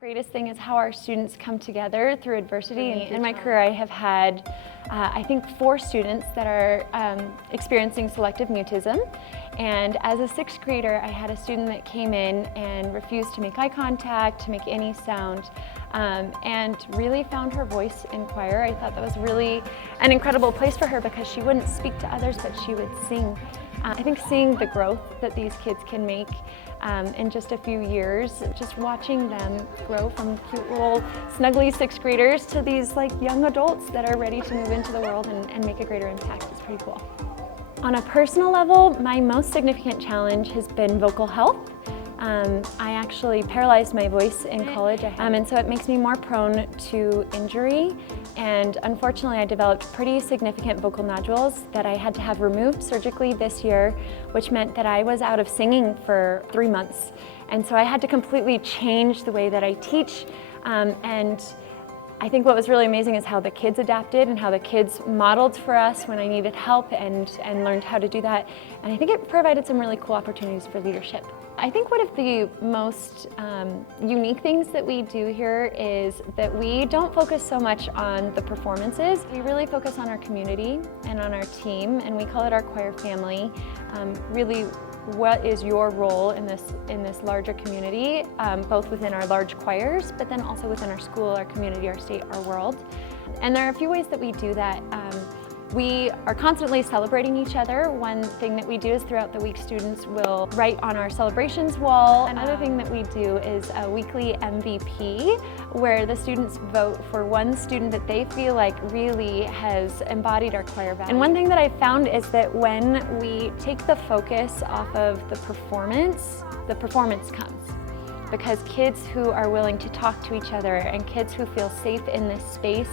Greatest thing is how our students come together through adversity. In my career, I have had, I think, 4 students that are experiencing selective mutism. And as a 6th grader, I had a student that came in and refused to make eye contact, to make any sound, and really found her voice in choir. I thought that was really an incredible place for her because she wouldn't speak to others, but she would sing. I think seeing the growth that these kids can make in just a few years, just watching them grow from cute little snuggly 6th graders to these young adults that are ready to move into the world and make a greater impact is pretty cool. On a personal level, my most significant challenge has been vocal health. I actually paralyzed my voice in college, and so it makes me more prone to injury. And unfortunately, I developed pretty significant vocal nodules that I had to have removed surgically this year, which meant that I was out of singing for 3 months. And so I had to completely change the way that I teach. And I think what was really amazing is how the kids adapted and how the kids modeled for us when I needed help and learned how to do that. And I think it provided some really cool opportunities for leadership. I think one of the most unique things that we do here is that we don't focus so much on the performances. We really focus on our community and on our team, and we call it our choir family. Really, what is your role in this larger community, both within our large choirs, but then also within our school, our community, our state, our world. And there are a few ways that we do that. We are constantly celebrating each other. One thing that we do is throughout the week, students will write on our celebrations wall. Another thing that we do is a weekly MVP, where the students vote for one student that they feel like really has embodied our choir values. And one thing that I found is that when we take the focus off of the performance comes. Because kids who are willing to talk to each other and kids who feel safe in this space,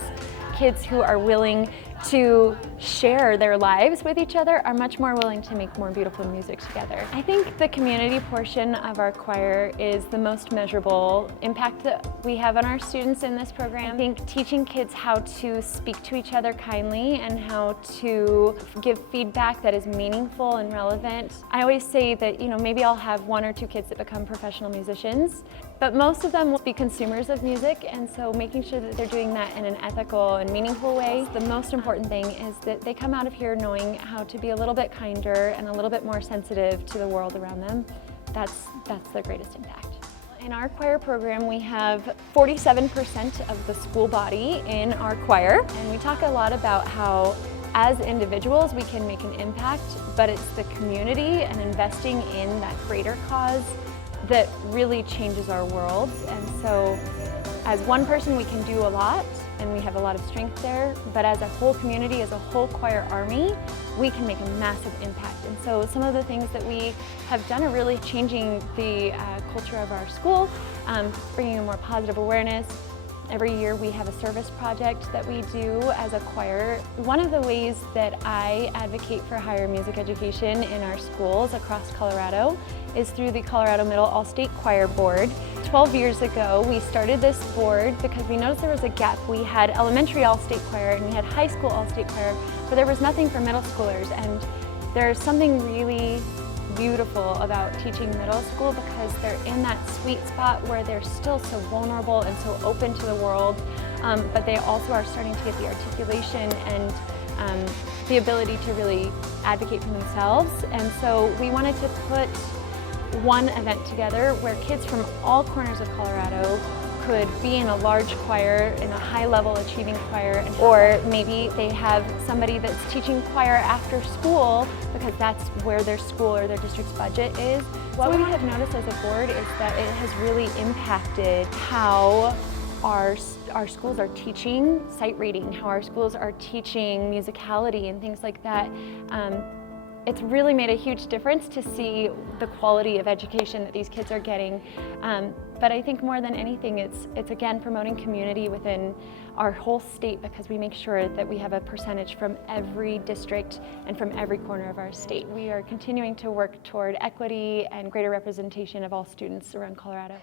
kids who are willing to share their lives with each other are much more willing to make more beautiful music together. I think the community portion of our choir is the most measurable impact that we have on our students in this program. I think teaching kids how to speak to each other kindly and how to give feedback that is meaningful and relevant. I always say that, maybe I'll have 1 or 2 kids that become professional musicians, but most of them will be consumers of music, and so making sure that they're doing that in an ethical and meaningful way. The most important thing is that they come out of here knowing how to be a little bit kinder and a little bit more sensitive to the world around them. That's the greatest impact. In our choir program, we have 47% of the school body in our choir, and we talk a lot about how as individuals we can make an impact, but it's the community and investing in that greater cause that really changes our world. And so as one person we can do a lot and we have a lot of strength there, but as a whole community, as a whole choir army, we can make a massive impact. And so some of the things that we have done are really changing the culture of our school, bringing a more positive awareness. Every year we have a service project that we do as a choir. One of the ways that I advocate for higher music education in our schools across Colorado is through the Colorado Middle All-State Choir Board. 12 years ago, we started this board because we noticed there was a gap. We had elementary all-state choir and we had high school all-state choir, but there was nothing for middle schoolers. And there's something really beautiful about teaching middle school because they're in that sweet spot where they're still so vulnerable and so open to the world, but they also are starting to get the articulation and the ability to really advocate for themselves. And so we wanted to put one event together where kids from all corners of Colorado could be in a large choir, in a high-level achieving choir, or maybe they have somebody that's teaching choir after school because that's where their school or their district's budget is. What we have noticed as a board is that it has really impacted how our schools are teaching sight reading, how our schools are teaching musicality and things like that. It's really made a huge difference to see the quality of education that these kids are getting. But I think more than anything, it's again promoting community within our whole state because we make sure that we have a percentage from every district and from every corner of our state. We are continuing to work toward equity and greater representation of all students around Colorado.